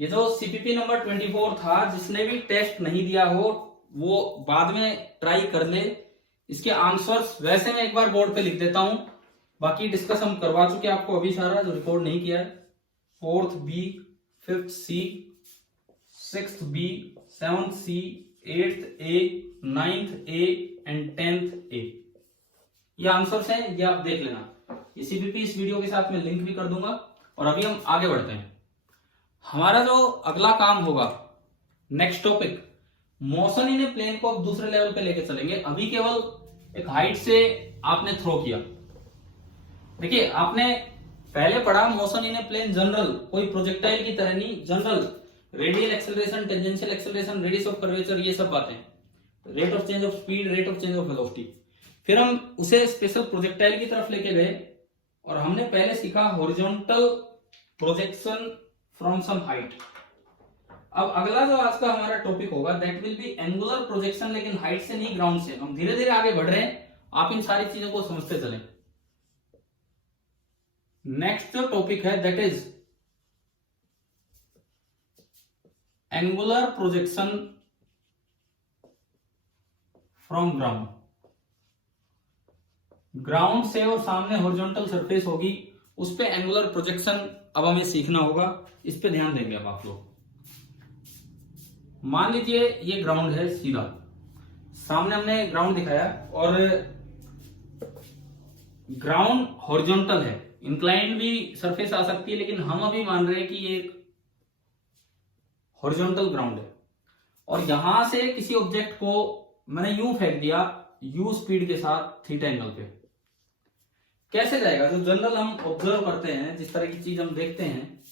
ये जो CPP number 24 था, जिसने भी टेस्ट नहीं दिया हो वो बाद में ट्राई कर ले। इसके आंसर्स वैसे मैं एक बार बोर्ड पे लिख देता हूं, बाकी डिस्कस हम करवा चुके हैं आपको अभी सारा, जो रिकॉर्ड नहीं किया है। 4th B, 5th C, 6th B, 7th C, 8th A, 9th A and 10th A. ये आंसर्स हैं, ये आप देख लेना। ये सीपीपी इस वीडियो के साथ मैं लिंक भी कर दूंगा। और अभी हम आगे बढ़ते हैं। हमारा जो अगला काम होगा, next topic, motion in a plane को अब दूसरे लेवल पे लेके चलेंगे। अभी केवल एक हाइट से आपने थ्रो किया। देखिए, आपने पहले पढ़ा motion in a plane general, कोई प्रोजेक्टाइल की तरह नहीं, general, radial acceleration, tangential acceleration, radius of curvature, ये सब बातें, rate of change of speed, rate of change of velocity. फिर हम उसे स्पेशल प्रोजेक्टाइल की तरफ लेके गए और हमने पहले सीखा horizontal projection from some height. अब अगला जो आज का हमारा टॉपिक होगा, that will be angular projection, लेकिन हाइट से नहीं, ग्राउंड से। हम धीरे धीरे आगे बढ़ रहे हैं, आप इन सारी चीजों को समझते चलें। नेक्स्ट जो टॉपिक है that is angular projection from ground. Ground से और सामने हॉरिजॉन्टल सरफेस होगी, उस पे एंगुलर प्रोजेक्शन अब हमें सीखना होगा। इस पे ध्यान देंगे अब आप लोग। मान लीजिए ये ग्राउंड है सीधा, सामने हमने ग्राउंड दिखाया और ग्राउंड हॉरिजॉन्टल है, इंक्लाइंड भी सरफेस आ सकती है, लेकिन हम अभी मान रहे हैं कि ये हॉरिजॉन्टल ग्राउंड है। और यहां से किसी ऑब्जेक्ट को मैंने यूं फेंक दिया, यू स्पीड के साथ थीटा एंगल पे। कैसे जाएगा? जो जनरल हम ऑब्जर्व करते हैं, जिस तरह की चीज हम देखते हैं,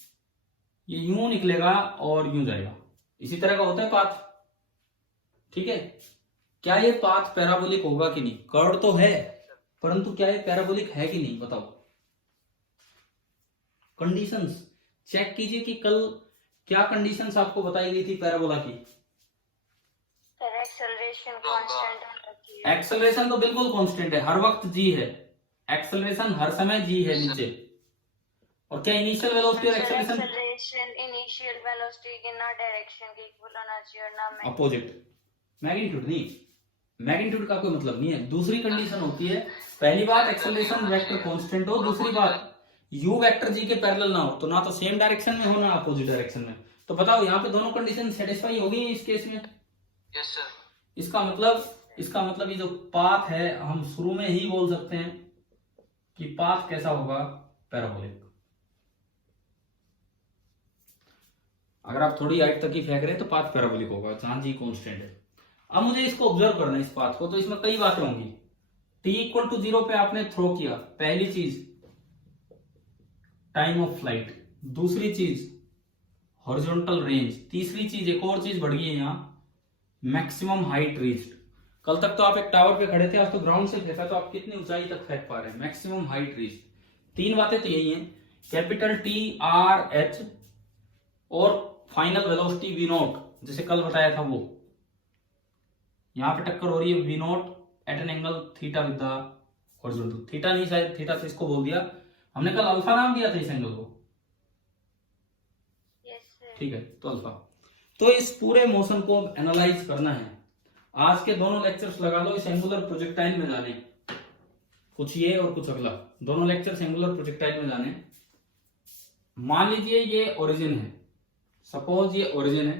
ये यूं निकलेगा और यूं जाएगा, इसी तरह का होता है पाथ। ठीक है, क्या ये पाथ पैराबोलिक होगा कि नहीं? कर्व तो है, परंतु क्या ये पैराबोलिक है कि नहीं, बताओ। कंडीशंस चेक कीजिए कि कल क्या कंडीशंस आपको बताई गई थी पैराबोला की। एक्सेलरेशन कांस्टेंट है। एक्सेलरेशन तो बिल्कुल कांस्टेंट है, हर वक्त जी है। एक्सेलरेशन हर समय जी है नीचे। और क्या इनिशियल वेलोसिटी और एक्सेलरेशन इनिशियल वेलोसिटी के ना डायरेक्शन के इक्वल होना चाहिए और ना अपोजिट, मैग्नीट्यूड नहीं। मैग्नीट्यूड का कोई मतलब नहीं है। दूसरी कंडीशन होती है, पहली बात एक्सेलरेशन वेक्टर कांस्टेंट हो, दूसरी बात यू वेक्टर जी के पैरेलल ना हो, तो ना तो सेम डायरेक्शन में हो ना अपोजिट डायरेक्शन में। तो बताओ यहाँ पे दोनों कंडीशन सेटिस्फाई हो गई इस केस में? Yes sir. इसका मतलब ये जो पाथ है, हम शुरू में ही बोल सकते हैं कि पाथ कैसा होगा, पैराबोलिक। अगर आप थोड़ी हाइट तक ही फेंक रहे हैं तो पाथ पैराबोलिक होगा, जहां जी कांस्टेंट है। अब मुझे इसको ऑब्जर्व करना है, इस पाथ को, तो इसमें कई बातें होंगी। t इक्वल टू 0 पे आपने थ्रो किया, पहली चीज टाइम ऑफ फ्लाइट, दूसरी चीज हॉरिजॉन्टल रेंज, तीसरी चीज एक और चीज बढ़ गई है यहाँ, मैक्सिमम हाइट रीच्ड। कल तक तो आप एक टावर पे खड़े थे, आज तो ग्राउंड से फेंका, तो आप कितनी ऊंचाई तक फेंक पा रहे हैं, मैक्सिमम हाइट रीच्ड। तीन बातें तो यही हैं, कैपिटल टी आर एच और फाइनल वेलोसिटी वी नॉट, जैसे कल बताया था वो। यहां पे टक्कर हो रही है v naught at an angle theta with the horizontal. Theta नहीं, शायद थीटा से इसको बोल दिया हमने, कल अल्फा नाम दिया था इस एंगल को। ठीक है, तो अल्फा। तो इस पूरे मोशन को अब एनालाइज करना है। आज के दोनों लेक्चर्स लगा लो इस एंगुलर प्रोजेक्टाइल में जाने, कुछ ये और कुछ अगला, दोनों लेक्चर्स एंगुलर प्रोजेक्टाइल में जाने। मान लीजिए ये ओरिजिन है, सपोज ये ओरिजिन है,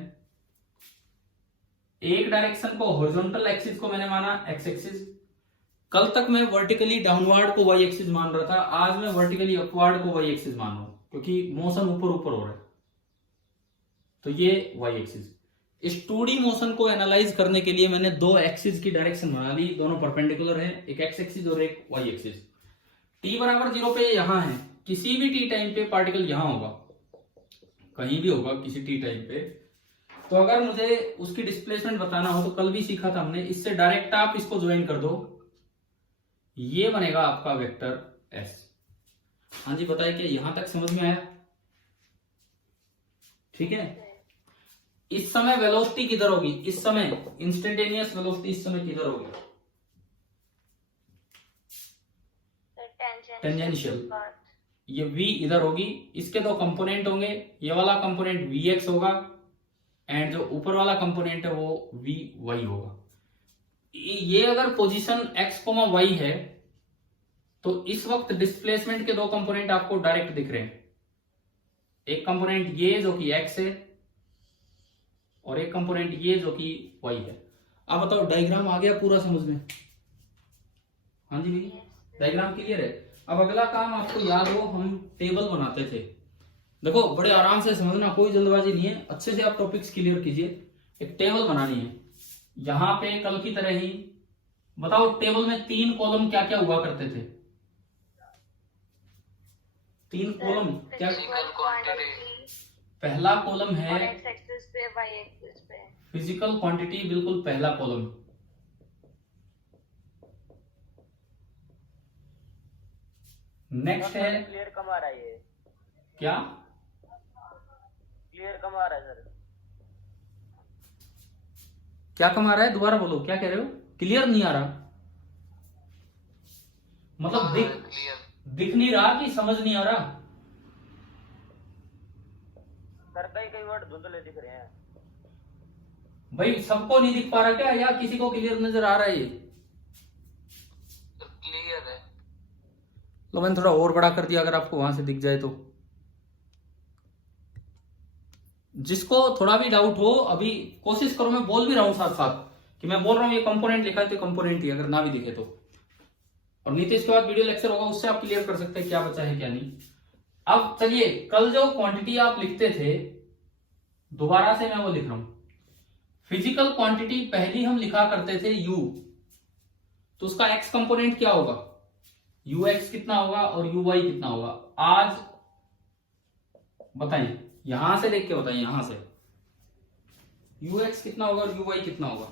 एक डायरेक्शन को हॉरिजॉन्टल एक्सिस को मैंने माना एक्स एक्सिस, कल तक मैं वर्टिकली डाउनवर्ड को वाई एक्सिस मान रहा था, आज मैं वर्टिकली अपवर्ड को वाई एक्सिस मान रहा हूं, क्योंकि मोशन ऊपर ऊपर हो रहा है, तो ये वाई एक्सिस। इस 2D मोशन को एनालाइज करने के लिए मैंने दो एक्सिस की डायरेक्शन बना ली, दोनों परपेंडिकुलर हैं, एक एक्स एक्सिस और एक वाई एक्सिस। t बराबर 0 पे यहां है, किसी भी t टाइम पे पार्टिकल यहां होगा, कहीं भी होगा किसी t टाइम पे। तो अगर मुझे उसकी डिस्प्लेसमेंट बताना हो, तो कल भी सीखा था हमने, इससे डायरेक्ट आप इसको ज्वाइन कर दो, ये बनेगा आपका वेक्टर s। हाँ जी, बताइए क्या यहां तक समझ में आया? ठीक है, इस समय वेलोसिटी किधर होगी? इस समय इंस्टेंटेनियस वेलोसिटी इस समय किधर होगी? टेंजेंशियल। ये v इधर होगी, इसके दो कंपोनेंट होंगे, ये वाला कंपोनेंट vx होगा एंड जो ऊपर वाला कंपोनेंट है वो vy होगा। ये अगर पोजीशन x, y है तो इस वक्त डिस्प्लेसमेंट के दो कंपोनेंट आपको डायरेक्ट दिख रहे हैं। एक कंपोनेंट ये जो कि x है और एक कंपोनेंट ये जो कि y है। अब बताओ डायग्राम आ गया पूरा समझ में? हाँ जी भाई, डायग्राम क्लियर है। अब अगला काम आपको याद हो, हम टेबल बनाते थे। देखो बड़े आराम से समझना, कोई जल्दबाजी नहीं है, अच्छे से आप टॉपिक्स क्लियर कीजिए। एक टेबल बनानी है, यहां पे कल की तरह ही बताओ टेबल में 3 कॉलम क्या क्या हुआ करते थे? 3 कॉलम क्या? पहला कॉलम है x एक्सिस पे, y एक्सिस पे फिजिकल क्वांटिटी, बिल्कुल पहला कॉलम। नेक्स्ट है क्लियर कम आ रहा है, ये क्या? क्लियर कम आ रहा है सर। क्या कम आ रहा है? दोबारा बोलो, क्या कह रहे हो? क्लियर नहीं आ रहा मतलब दिख नहीं रहा कि समझ नहीं आ रहा? सर कई वर्ड धुंधले दिख रहे हैं। भाई सबको नहीं दिख पा रहा क्या, या किसी को क्लियर नजर आ रहा है? ये क्लियर है। लो मैंने थोड़ा और बड़ा कर दिया, अगर आपको वहां से दिख जाए तो। जिसको थोड़ा भी डाउट हो अभी कोशिश करो, मैं बोल भी रहा हूं साथ साथ कि मैं बोल रहा हूं ये कंपोनेंट लिखा है तो कंपोनेंट ही, अगर ना भी दिखे तो। और नीचे इसके बाद वीडियो लेक्चर होगा, उससे आप क्लियर कर सकते हैं क्या बचा है क्या नहीं। अब चलिए, कल जो क्वांटिटी आप लिखते थे दोबारा से मैं वो लिख रहा हूं। फिजिकल क्वांटिटी पहली हम लिखा करते थे u, तो उसका x कंपोनेंट क्या होगा? ux कितना होगा और uy कितना होगा? आज बताइए, यहां से देख के बताइए, यहां से ux कितना होगा और uy कितना होगा?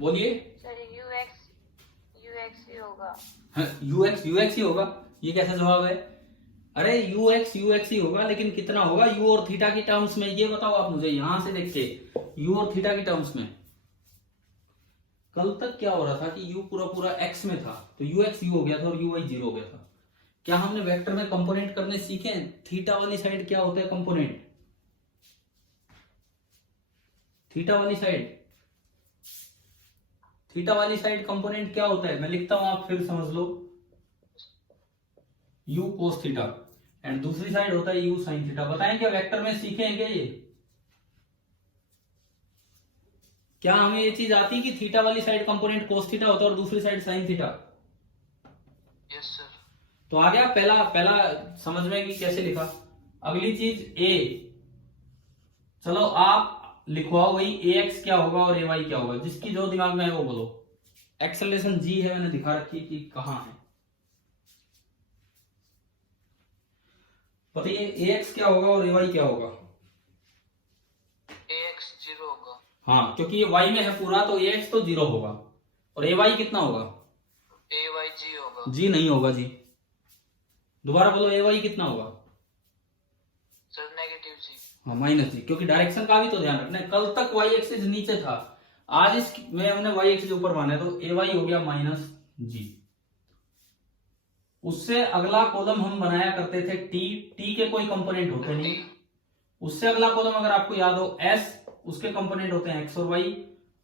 बोलिए। सर ux ही होगा। ux ही होगा? ये कैसा जवाब है? अरे ux ही होगा, लेकिन कितना होगा u और थीटा की टर्म्स में, ये बताओ आप मुझे यहां से देख के। u और थीटा की टर्म्स में कल तक क्या हो रहा था कि u पूरा पूरा x में था, तो ux u हो गया था और uy 0 हो गया था। क्या हमने वेक्टर में कंपोनेंट करने सीखे हैं? थीटा वाली साइड क्या होता है कंपोनेंट? थीटा वाली साइड कंपोनेंट क्या होता है? मैं लिखता हूं, आप फिर समझ लो। u cos थीटा एंड दूसरी साइड होता है u sin थीटा। बताएं क्या वेक्टर में सीखे हैं क्या ये? क्या हमें ये चीज आती कि थीटा वाली साइड कंपोनेंट cos थीटा होता है और दूसरी side sin theta? Yes sir. तो आ गया पहला समझ में कि कैसे लिखा। अगली चीज a, चलो आप लिखवाओ वही ax क्या होगा और ay क्या होगा, जिसकी जो दिमाग में है वो बोलो। एक्सेलरेशन g है, मैंने दिखा रखी कि कहां है। बताइए ax क्या होगा और ay क्या होगा? ax 0 होगा। हाँ, क्योंकि ये y में है पूरा, तो ax तो 0 होगा। और ay कितना होगा? ay g होगा। g नहीं होगा जी। दोबारा बोलो, ay कितना होगा? Sir negative g। हाँ माइनस जी, क्योंकि डायरेक्शन का भी तो ध्यान रखना है। कल तक y एक्सिस नीचे था, आज इस में हमने y एक्सिस ऊपर माना है, तो ay हो गया माइनस जी। उससे अगला कॉलम हम बनाया करते थे t के कोई कंपोनेंट होते नहीं। उससे अगला कॉलम अगर आपको याद हो s, उसके कंपोनेंट होते हैं x और y।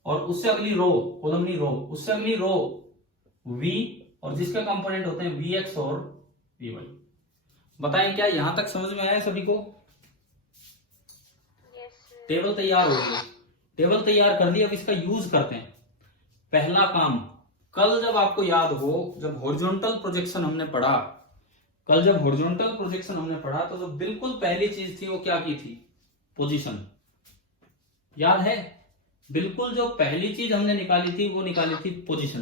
और उससे अगली रो, कॉलम नहीं रो, उससे अगली रो v, और जिसके कंपोनेंट होते हैं vx और vy। बताएं क्या यहां तक समझ में आया सभी को? टेबल तैयार हो गई, टेबल तैयार कर दी। अब इसका यूज करते हैं। पहला काम, कल जब आपको याद हो, जब हॉरिजॉन्टल प्रोजेक्शन हमने पढ़ा, तो जो बिल्कुल पहली चीज थी वो क्या की थी? पोजीशन। याद है? बिल्कुल जो पहली चीज हमने निकाली थी वो निकाली थी पोजीशन।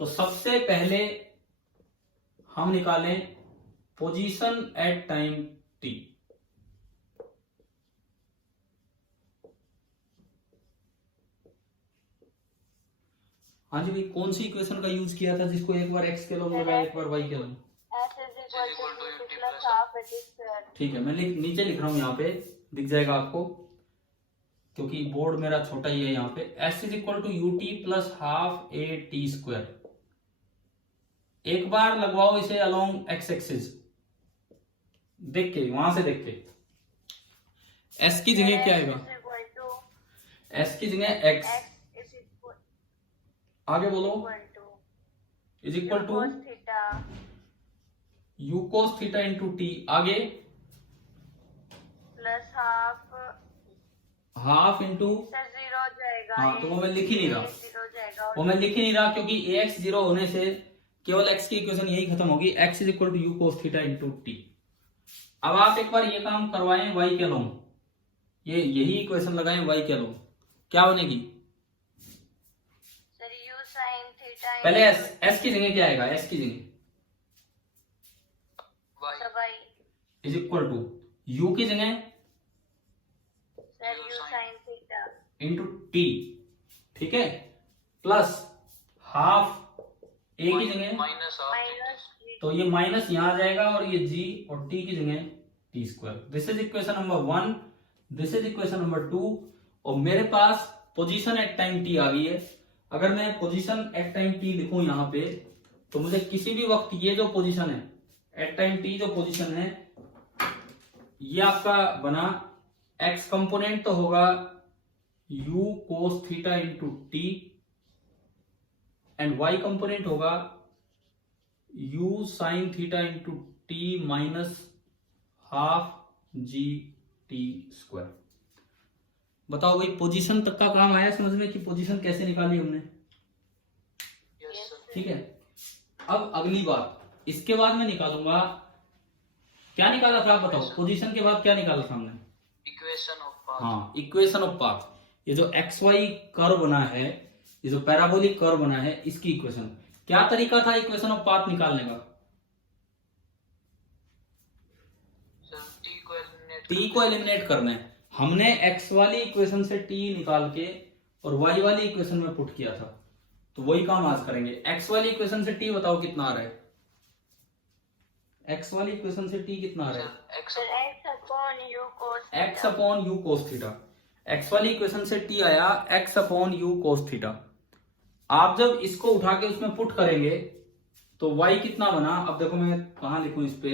तो सबसे पहले हम निकालें पोजीशन एट टाइम t। हाँ जी भाई, कौन सी इक्वेशन का यूज किया था जिसको एक बार x के लॉग लगाया, एक बार y के लॉग? ठीक है, मैं नीचे लिख रहा हूं, यहाँ पे दिख जाएगा आपको, क्योंकि बोर्ड मेरा छोटा ही है। यहाँ पे s is equal to ut plus half a t square. एक बार लगवाओ इसे अलोंग एक्स एक्सिस, देख के, वहां से देख के। एस की जगह क्या आएगा? एस की जगह एक्स, आगे बोलो, is equal to u cos theta into t, आगे प्लस हाफ इंटू, सर 0 हो जाएगा। हाँ तो वो मैं लिख ही नहीं रहा, 0 हो जाएगा। वो मैं लिख ही नहीं रहा क्योंकि ए एक्स 0 होने से केवल एक्स की इक्वेशन यही खत्म होगी, x is equal to u cos theta into t. अब आप एक बार ये काम करवाएं वाई के अलोंग, ये यही इक्वेशन लगाएं वाई के अलोंग, क्या बनेगी? सर यू साइन थीटा पहले एस की जगह क्या आएगा? एस की जगह y is equal to u की जगह sir u sine theta into t, ठीक है, प्लस हाफ ए की जगह, माइनस हाफ माइनस तो ये माइनस यहां आ जाएगा और ये जी और टी की जगह T square. This is equation number 1, this is equation number 2। और मेरे पास पोजीशन एट टाइम टी आ गई है। अगर मैं पोजीशन एट टाइम टी लिखूं यहां पे, तो मुझे किसी भी वक्त ये जो पोजीशन है एट टाइम टी, जो पोजीशन है ये आपका बना, एक्स कंपोनेंट तो होगा u cos theta into T and y component होगा u sine theta into T minus half G T square. बताओ भाई, पोजीशन तक का काम आया समझ में कि पोजीशन कैसे निकाली हमने? Yes sir. ठीक है, अब अगली बात, इसके बाद मैं निकालूंगा, क्या निकाला था आप बताओ? पोजीशन के बाद क्या निकाला था हमने? Equation of path. हाँ, इक्वेशन ऑफ पाथ। ये जो एक्स वाई कर्व बना है, ये जो पैराबोलिक कर्व बना है, इसकी इक्वेशन, क्या तरीका था इक्वेशन ऑफ पाथ निकालने का? सर टी को एलिमिनेट करना है। हमने एक्स वाली इक्वेशन से टी निकाल के और वाई वाली इक्वेशन में पुट किया था, तो वही काम आज करेंगे। एक्स वाली इक्वेशन से टी बताओ कितना आ रहा है? एक्स वाली इक्वेशन से टी कितना आ रहा है? Sir x upon u cos x upon u cos theta. X वाली इक्वेशन से टी आया x upon u cos theta. आप जब इसको उठा के उसमें पुट करेंगे तो y कितना बना? अब देखो मैं कहां लिखूं इस पे,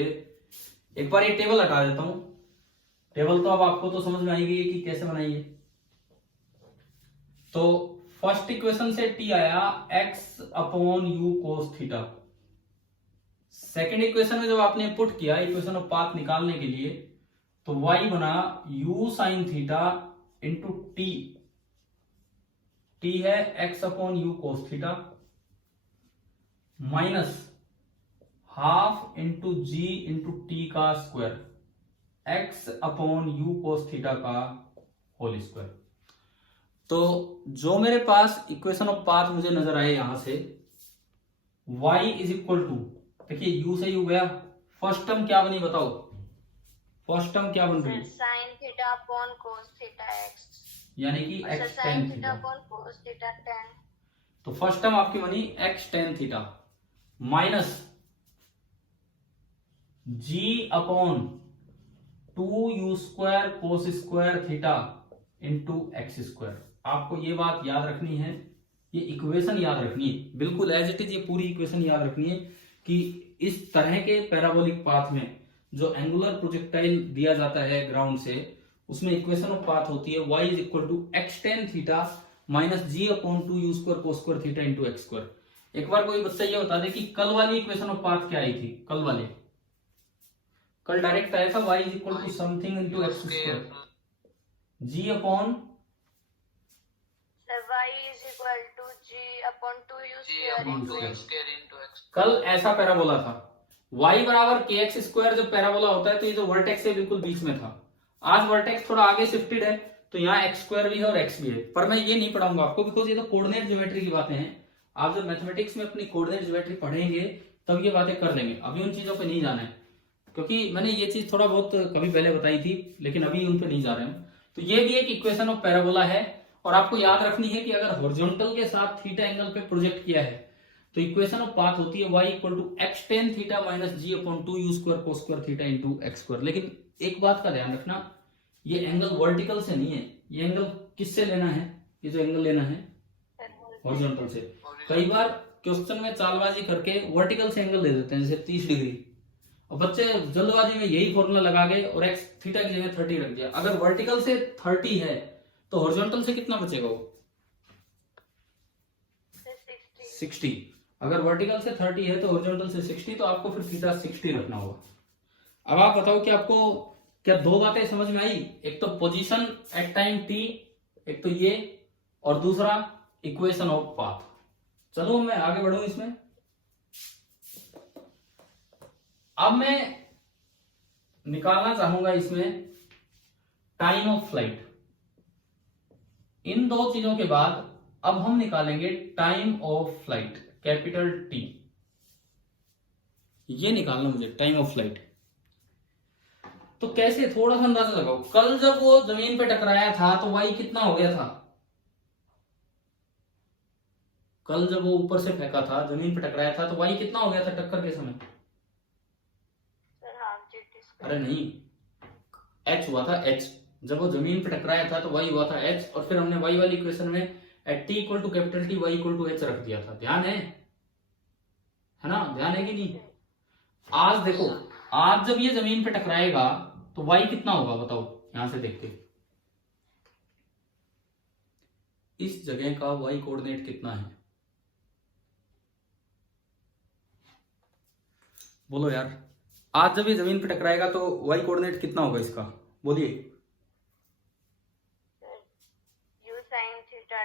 एक बार ये टेबल हटा देता हूं। टेबल तो अब आपको तो समझ में आएगी कि कैसे बनाइए। तो फर्स्ट इक्वेशन से t आया x upon u cos theta. Second equation में जब आपने पुट किया इक्वेशन ऑफ पाथ निकालने के लिए, तो y बना u sine theta into t. T है x upon u cos theta minus half into g into t का square, x upon u cos theta का होल स्क्वायर। तो जो मेरे पास इक्वेशन ऑफ पाथ मुझे नजर आए यहां से, y इज इक्वल टू, देखिए u से u गया, फर्स्ट टर्म क्या बनी बताओ? फर्स्ट टर्म क्या बन रही है? Sine theta upon cos theta x, यानी कि x sine tan theta theta. Upon cos theta tan. तो फर्स्ट टर्म आपकी बनी x tan theta minus g upon 2u square cos square theta into x square. आपको ये बात याद रखनी है, ये इक्वेशन याद रखनी है, बिल्कुल एज इट इज ये पूरी इक्वेशन याद रखनी है कि इस तरह के पैराबोलिक पाथ में जो एंगुलर प्रोजेक्टाइल दिया जाता है ग्राउंड से, उसमें इक्वेशन ऑफ पाथ होती है y is equal to x tan theta minus g upon 2u square cos square theta into x square. एक बार कोई बच्चा ये बता दे कि कल वाली इक्वेशन ऑफ पाथ क्या आई थी? कल वाले, कल डायरेक्ट आया था y is equal to something into x square g upon y is equal to g upon 2u square into x। कल ऐसा पैराबोला था, y बराबर के एक्स स्क्वायर जब पैराबोला होता है तो ये जो वर्टेक्स है बिल्कुल बीच में था। आज वर्टेक्स थोड़ा आगे शिफ्टेड है तो यहाँ एक्स स्क्वायर भी है और एक्स भी है, पर मैं ये नहीं पढ़ाऊंगा आपको बिकॉज ये तो कोऑर्डिनेट ज्योमेट्री की बातें हैं। आप जब मैथमेटिक्स में अपनी कोऑर्डिनेट ज्योमेट्री पढ़ेंगे तब ये बातें कर लेंगे, अभी उन चीजों पे नहीं जाना है, क्योंकि मैंने ये चीज थोड़ा बहुत कभी पहले बताई थी लेकिन अभी उन पे नहीं जा रहे हैं। तो ये भी एक इक्वेशन ऑफ पैराबोला है और आपको याद रखनी है कि अगर हॉरिजॉन्टल के साथ थीटा एंगल पे प्रोजेक्ट किया है तो इक्वेशन ऑफ पाथ होती है y equal to x tan theta minus g upon 2u square cos square theta into x square. लेकिन एक बात का ध्यान रखना, ये एंगल वर्टिकल से नहीं है, ये एंगल किससे लेना है? ये जो एंगल लेना है हॉरिजॉन्टल से। कई बार क्वेश्चन में चालबाजी करके वर्टिकल से एंगल दे देते हैं, जैसे 30 डिग्री, और बच्चे जल्दबाजी में यही फॉर्मूला लगा गए और एक्स थीटा की जगह 30 रख दिया। अगर वर्टिकल से 30 है तो हॉरिजॉन्टल से कितना बचेगा वो? 60। अगर वर्टिकल से 30 है तो हॉरिजॉन्टल से 60, तो आपको फिर थीटा 60 रखना होगा। अब आप बताओ कि आपको क्या दो बातें समझ में आई? एक तो पोजीशन एट टाइम टी, एक तो ये, और दूसरा इक्वेशन ऑफ पाथ। चलो मैं आगे बढ़ूं इसमें। अब मैं निकालना चाहूंगा इसमें टाइम ऑफ फ्लाइट। इन दो चीजों के बाद अब हम निकालेंगे time of flight, capital T. ये निकालना मुझे टाइम ऑफ फ्लाइट। तो कैसे, थोड़ा सा अंदाजा लगाओ। कल जब वो जमीन पे टकराया था तो वाई कितना हो गया था? कल जब वो ऊपर से फेंका था, जमीन पे टकराया था, तो वाई कितना हो गया था टक्कर के समय? अरे नहीं, एच हुआ था, एच। जब वो जमीन पे टकराया था तो वाई हुआ था एच, और फिर हमने वाई वाली इक्वेशन में at t equal to capital t y equal to h रख दिया था। ध्यान है ना? ध्यान है कि नहीं? आज देखो, आज जब ये जमीन पे टकराएगा तो वाई कितना होगा बताओ, यहां से देख के। इस जगह का वाई कोऑर्डिनेट कितना है? बोलो यार, आज जब ये जमीन पे टकराएगा तो वाई कोऑर्डिनेट कितना होगा इसका? बोलिए।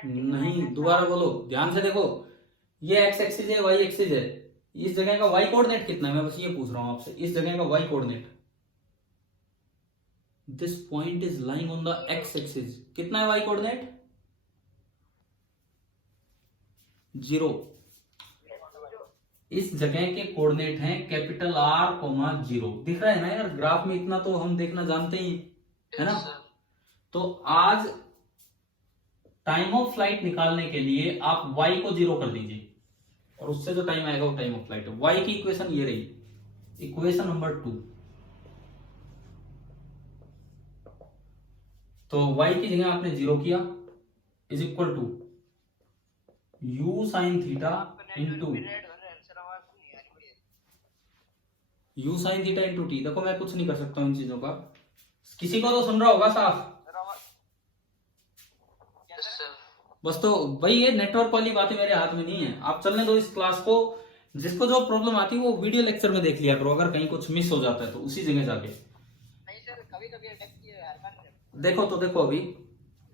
नहीं, दोबारा बोलो, ध्यान से देखो। ये एक्स एक्सिस है, वाई एक्सिस है। इस जगह का वाई कोऑर्डिनेट कितना है? मैं बस ये पूछ रहा हूं आपसे, इस जगह का y coordinate. This point is lying on the x axis. कितना है वाई कोऑर्डिनेट? 0। इस जगह के कोऑर्डिनेट हैं कैपिटल R, 0। दिख रहा है ना यार ग्राफ में? इतना तो हम देखना जानते ही है ना। तो आज टाइम ऑफ फ्लाइट निकालने के लिए आप y को 0 कर दीजिए, और उससे जो टाइम आएगा वो टाइम ऑफ फ्लाइट है। y की इक्वेशन ये रही, इक्वेशन नंबर 2। तो y की जगह आपने 0 किया, is equal to u sine theta into u sine theta into t. देखो मैं कुछ नहीं कर सकता हूं इन चीजों का, किसी को तो सुन रहा होगा साफ? बस तो भाई ये नेटवर्क वाली बातें मेरे हाथ में नहीं है, आप चलने दो इस क्लास को। जिसको जो प्रॉब्लम आती है वो वीडियो लेक्चर में देख लिया करो, अगर कहीं कुछ मिस हो जाता है तो उसी जगह जाके नहीं सर, कभी कभी देखो। तो देखो अभी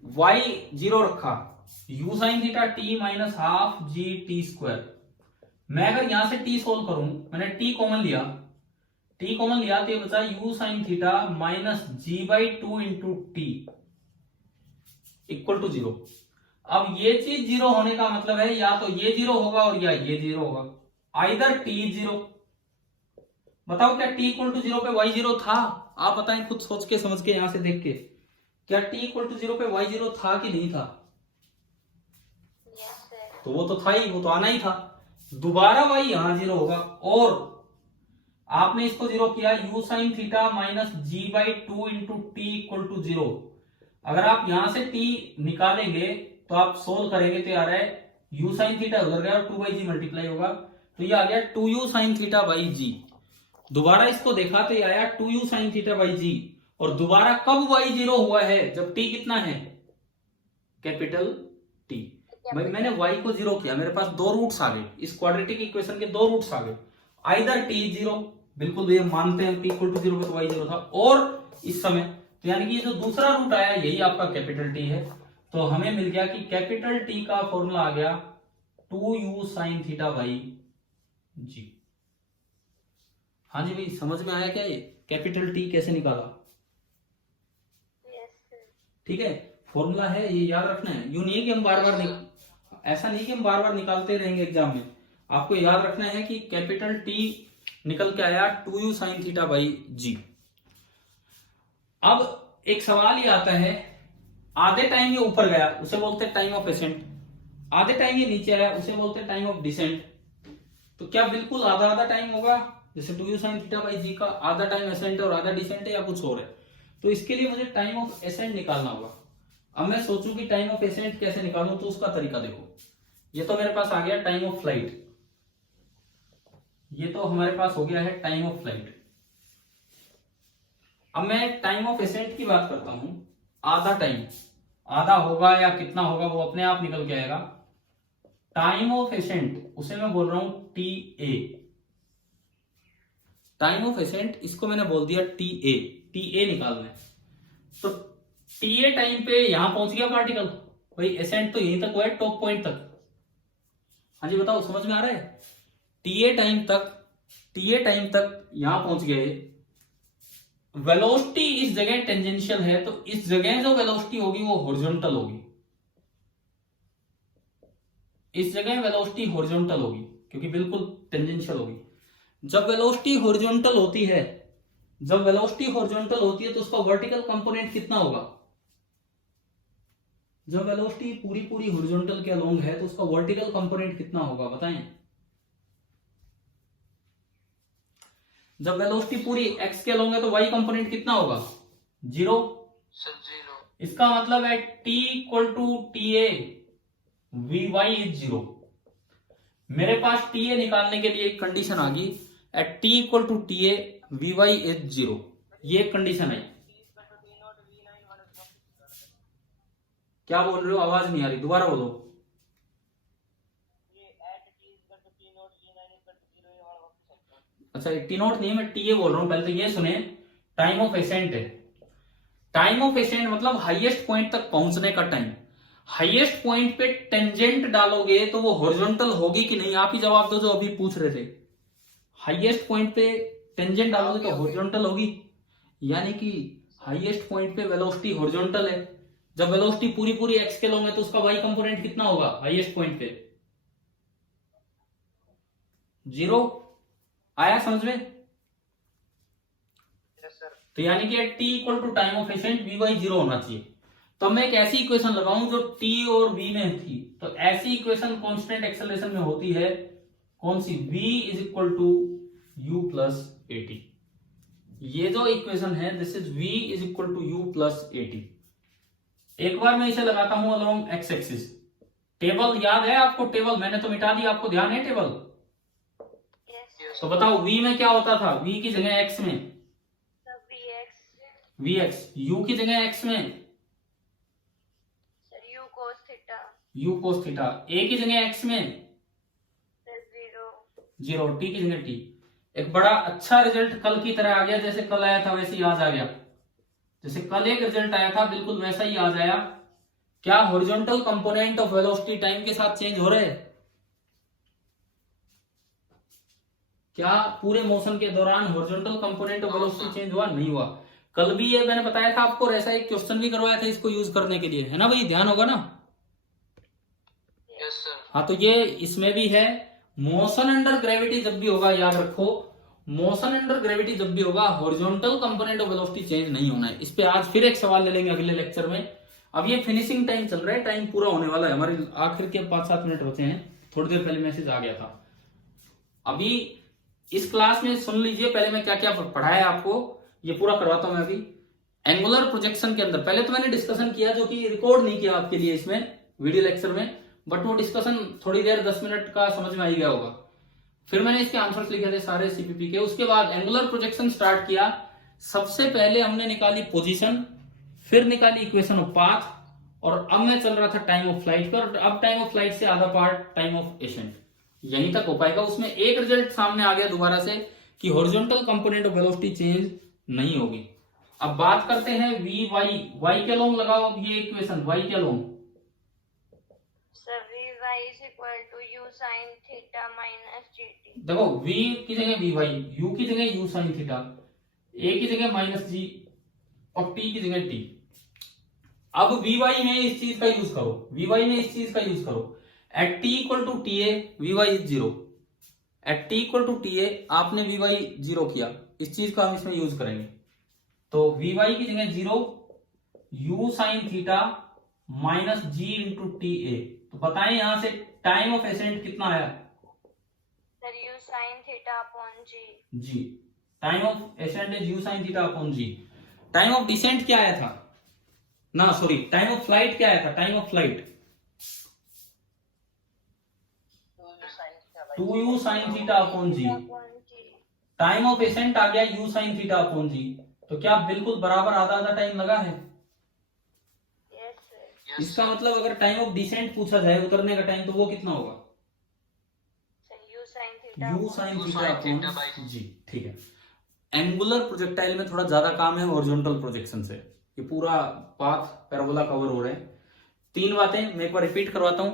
y 0 रखा, u sine theta t minus half G T square. मैं अगर यहां से t सोल्व करूं, मैंने t कॉमन लिया, तो ये बचा u sine theta minus g by 2 into t equal to 0। अब ये चीज 0 होने का मतलब है या तो ये 0 होगा और या ये 0 होगा, आइदर t 0। बताओ क्या t इक्वल टू 0 पे y 0 था? आप बताएं खुद सोच के समझ के, यहां से देख के, क्या t इक्वल टू 0 पे y 0 था कि नहीं था? तो वो तो था ही, वो तो आना ही था। दोबारा y यहां 0 होगा, और आपने इसको 0 किया, u sine theta minus g by 2 into t equal to 0। अगर आप यहां से t निकालेंगे तो आप सोल्व करेंगे तो आ रहा है u साइन थीटा उधर गया और 2 बाई जी मल्टीप्लाई होगा, तो ये आ गया 2u साइन थीटा बाई जी। दोबारा इसको देखा तो ये आया 2u साइन थीटा बाई जी। और दोबारा कब y 0 हुआ है? जब t कितना है? Capital T। भाई मैंने y को 0 किया, मेरे पास दो रूट्स आ गए, इस क्वाड्रेटिक इक्वेशन के दो रूट्स आ गए। आइदर t 0, बिल्कुल ये मानते हैं t इक्वल टू 0 पे तो y 0 था, और इस समय तो यानी कि ये जो दूसरा रूट आया यही आपका कैपिटल T है। तो हमें मिल गया कि कैपिटल T का फॉर्मूला आ गया 2u साइन थीटा बाई जी। हाँ जी भाई, समझ में आया क्या ये कैपिटल T कैसे निकाला? ठीक है, फॉर्मूला है, ये याद रखना है। यूं नहीं है कि हम बार बार ऐसा नहीं कि हम बार बार निकालते रहेंगे एग्जाम में। आपको याद रखना है कि कैपिटल T निकल के आया 2u साइन थीटा बाई जी। अब एक सवाल ये आता है, आधे टाइम ये ऊपर गया उसे बोलते हैं टाइम ऑफ एसेंट, आधे टाइम ये नीचे आया उसे बोलते हैं टाइम ऑफ डिसेंट। तो क्या बिल्कुल आधा आधा टाइम होगा? जैसे 2u साइन थीटा बाई जी का आधा टाइम एसेंट है और आधा डिसेंट है, या कुछ और है? तो इसके लिए मुझे टाइम ऑफ एसेंट निकालना होगा। अब मैं सोचूं कि टाइम ऑफ एसेंट कैसे निकालूं, तो उसका तरीका देखो। ये तो मेरे पास आ गया टाइम ऑफ फ्लाइट, ये तो हमारे पास हो गया है टाइम ऑफ फ्लाइट। अब मैं टाइम ऑफ एसेंट की बात करता हूं। आधा टाइम, आधा होगा या कितना होगा वो अपने आप निकल के आएगा। टाइम ऑफ एसेंट उसे मैं बोल रहा हूं T A. Time of accent इसको मैंने बोल दिया टी ए। टी ए निकालना है तो टी ए टाइम पे यहां पहुंच गया पार्टिकल, भाई एसेंट तो यहीं तक हुआ है, टॉप पॉइंट तक। हाँ जी बताओ, समझ में आ रहा है? टी ए टाइम तक यहां पहुंच गए। वेलोसिटी इस जगह टेंजेंशियल है तो इस जगह जो वेलोसिटी होगी वो हॉरिजॉन्टल होगी। इस जगह वेलोसिटी हॉरिजॉन्टल होगी क्योंकि बिल्कुल टेंजेंशियल होगी। जब वेलोसिटी हॉरिजॉन्टल होती है तो उसका वर्टिकल कंपोनेंट कितना होगा? जब वेलोसिटी पूरी हॉरिजॉन्टल के अलोंग है तो उसका वर्टिकल कंपोनेंट कितना होगा बताएं? जब वेलोसिटी पूरी x के अलोंग है तो y कंपोनेंट कितना होगा? 0। सर 0। इसका मतलब है t equal to t a vy is 0। मेरे पास टी ए निकालने के लिए एक कंडीशन आ गई, at t equal to t a vy is 0। ये एक कंडीशन है। क्या बोल रहे हो? आवाज नहीं आ रही, दोबारा बोलो। अच्छा टी नॉट नहीं, मैं टी ए बोल रहा हूं। पहले तो ये सुने, टाइम ऑफ एसेंट है। टाइम ऑफ एसेंट मतलब हाईएस्ट पॉइंट तक पहुंचने का टाइम। हाईएस्ट पॉइंट पे टेंजेंट डालोगे तो वो हॉरिजॉन्टल होगी कि नहीं? आप ही जवाब दो जो अभी पूछ रहे थे। हाईएस्ट पॉइंट पे टेंजेंट डालोगे तो हॉरिजॉन्टल होगी, यानी कि हाईएस्ट पॉइंट पे वेलोसिटी हॉरिजॉन्टल है। जब वेलोसिटी पूरी एक्स के लोगे तो उसका वाई कंपोनेंट कितना होगा हाईएस्ट पॉइंट पे? 0। आया समझ में? तो यानी कि t equal to time of ascent v by 0 होना चाहिए। तो मैं एक ऐसी इक्वेशन लगाऊं जो t और v में थी। तो ऐसी इक्वेशन कांस्टेंट एक्सेलरेशन में होती है कौन सी? v is equal to u plus a t. ये जो इक्वेशन है this is v is equal to u plus a t. एक बार मैं इसे लगाता हूं अलोंग एक्स एक्सिस। टेबल याद है आपको? टेबल मैंने तो मिटा दिया, आपको ध्यान है टेबल? तो बताओ v में क्या होता था? v की जगह x में vx, u की जगह x में u cos theta, u cos theta, a की जगह x में 0, t की जगह t। एक बड़ा अच्छा रिजल्ट कल की तरह आ गया, जैसे कल आया था वैसे ही आज आ गया। जैसे कल एक रिजल्ट आया था बिल्कुल वैसा ही आज आया। क्या horizontal component of velocity time के साथ चेंज हो रहे हैं? क्या पूरे मोशन के दौरान horizontal component of velocity change हुआ? नहीं हुआ। कल भी ये मैंने बताया था आपको, और ऐसा एक क्वेश्चन भी करवाया था इसको यूज करने के लिए, है ना भाई? ध्यान होगा ना? Yes sir. हाँ तो ये इसमें भी है। मोशन अंडर ग्रेविटी जब भी होगा, याद रखो, मोशन अंडर ग्रेविटी जब भी होगा horizontal component of velocity change नहीं होना है। इस पे आज फिर एक सवाल ले लेंगे अगले लेक्चर में। अब ये फिनिशिंग टाइम चल रहा है, टाइम पूरा होने वाला है, हमारे आखिर के 5-7 मिनट बचे हैं। थोड़ी देर पहले मैसेज आ गया था। अभी इस क्लास में सुन लीजिए पहले मैं क्या क्या पढ़ाया आपको, ये पूरा करवाता हूं मैं अभी। एंगुलर प्रोजेक्शन के अंदर पहले तो मैंने डिस्कशन किया, जो कि रिकॉर्ड नहीं किया आपके लिए इसमें वीडियो लेक्चर में, बट वो डिस्कशन थोड़ी देर 10 मिनट का समझ में आ ही गया होगा। फिर मैंने इसके आंसर्स लिखे थे सारे सीपीपी के। उसके बाद एंगुलर प्रोजेक्शन स्टार्ट किया। सबसे पहले हमने निकाली पोजीशन, फिर निकाली इक्वेशन ऑफ पाथ, और अब मैं चल रहा था टाइम ऑफ फ्लाइट पर। अब टाइम ऑफ फ्लाइट से आधा पार्ट टाइम ऑफ एसेंट, यहीं तक हो पाएगा। उसमें एक रिजल्ट सामने आ गया दोबारा से कि horizontal component of velocity change नहीं होगी। अब बात करते हैं वी वाई। वाई के लोग लगाओ अब ये इक्वेशन, वाई के लोग। y is equal to u sin theta minus gt। देखो v की जगह वी वाई, u की जगह u sin थीटा, a की जगह माइनस जी और t की जगह t। अब वी वाई में इस चीज का यूज करो, वी वाई में इस चीज का यूज करो। At t equal to t a v y is 0। At t equal to t a आपने वी वाई 0 किया, इस चीज का हम इसमें यूज करेंगे। तो वी वाई की जगह 0 u sin theta minus g into t a. तो बताएं यहां से टाइम ऑफ एसेंट कितना आया? Sir u sin theta upon g। जी, time of ascent is u sin theta upon g. Time of descent क्या आया था? ना सॉरी, टाइम ऑफ फ्लाइट क्या आया था? Time of flight 2u sine theta upon g. Time of ascent आ गया u sine theta upon g. तो क्या बिल्कुल बराबर आधा आधा टाइम लगा है? Yes sir. इसका मतलब अगर टाइम ऑफ डिसेंट पूछा जाए, उतरने का टाइम, तो वो कितना होगा? U sine theta u sine theta upon g. ठीक है। एंगुलर प्रोजेक्टाइल में थोड़ा ज्यादा काम है हॉरिजॉन्टल प्रोजेक्शन से। ये पूरा पाथ पैराबोला कवर हो रहे हैं। 3 बातें मैं एक बार रिपीट करवाता हूं।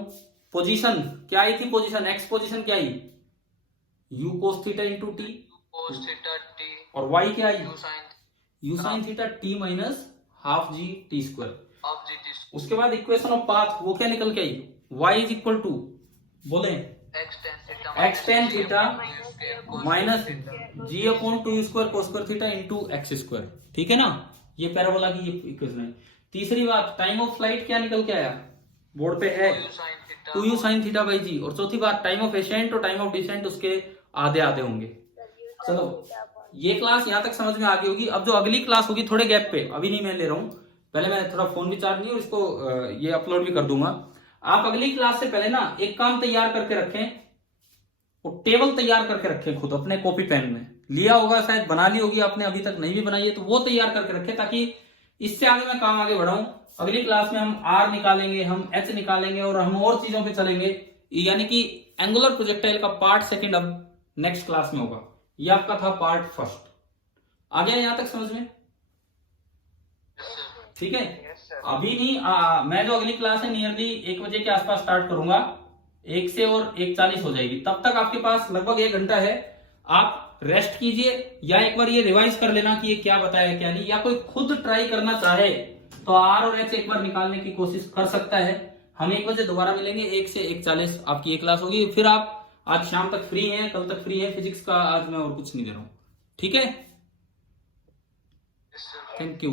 पोजीशन क्या आई थी? पोजीशन एक्स पोजीशन क्या आई? u cos theta into T, cos theta t और y क्या आई? u sin u sine theta T minus half G T square. of g t उसके बाद इक्वेशन ऑफ पाथ वो क्या निकल के आई? y इज इक्वल टू, बोले, x tan theta minus g upon 2u square cos square theta into x square. ठीक है ना? ये पैराबोला की ये इक्वेशन है। तीसरी बात, टाइम ऑफ फ्लाइट क्या निकल के आया? बोर्ड पे है 2u साइन थीटा बाई जी। और चौथी बात, टाइम ऑफ एसेंट और टाइम ऑफ डिसेंट उसके आधे आधे होंगे। चलो, ये क्लास यहाँ तक समझ में आ गई होगी। अब जो अगली क्लास होगी थोड़े गैप पे, अभी नहीं मैं ले रहा हूँ, पहले मैं थोड़ा फोन भी चार्ज नहीं, और इसको ये अपलोड भी कर दूंगा। आप अगली क्लास से पहले ना एक काम तैयार करके रखें, वो टेबल तैयार करके रखें खुद अपने कॉपी पेन में। लिया होगा शायद, बना ली होगी आपने, अभी तक नहीं भी बनाई है तो वो तैयार करके रखें, ताकि इससे आगे मैं काम आगे बढ़ाऊं। अगली क्लास में हम आर निकालेंगे, हम एच निकालेंगे, और हम और चीजों पे चलेंगे। यानी कि एंगुलर प्रोजेक्टाइल का पार्ट सेकंड अब नेक्स्ट क्लास में होगा। ये आपका था पार्ट फर्स्ट। आ गया यहां तक समझ में? ठीक है। अभी नहीं, मैं जो अगली क्लास है नियरली 1 बजे के आसपास स्टार्ट करूंगा, 1 से और 1:40 हो जाएगी। तब तक आपके पास लगभग 1 घंटा है। आप रेस्ट कीजिए, या एक बार ये रिवाइज कर लेना कि ये क्या बताया क्या नहीं, या कोई खुद ट्राई करना चाहे तो आर और एच एक बार निकालने की कोशिश कर सकता है। हम 1 बजे दोबारा मिलेंगे, 1 से 1:40 आपकी ये क्लास होगी। फिर आप आज शाम तक फ्री हैं, कल तक फ्री है। फिजिक्स का आज मैं और कुछ नहीं दे रहा हूं। ठीक है, थैंक यू।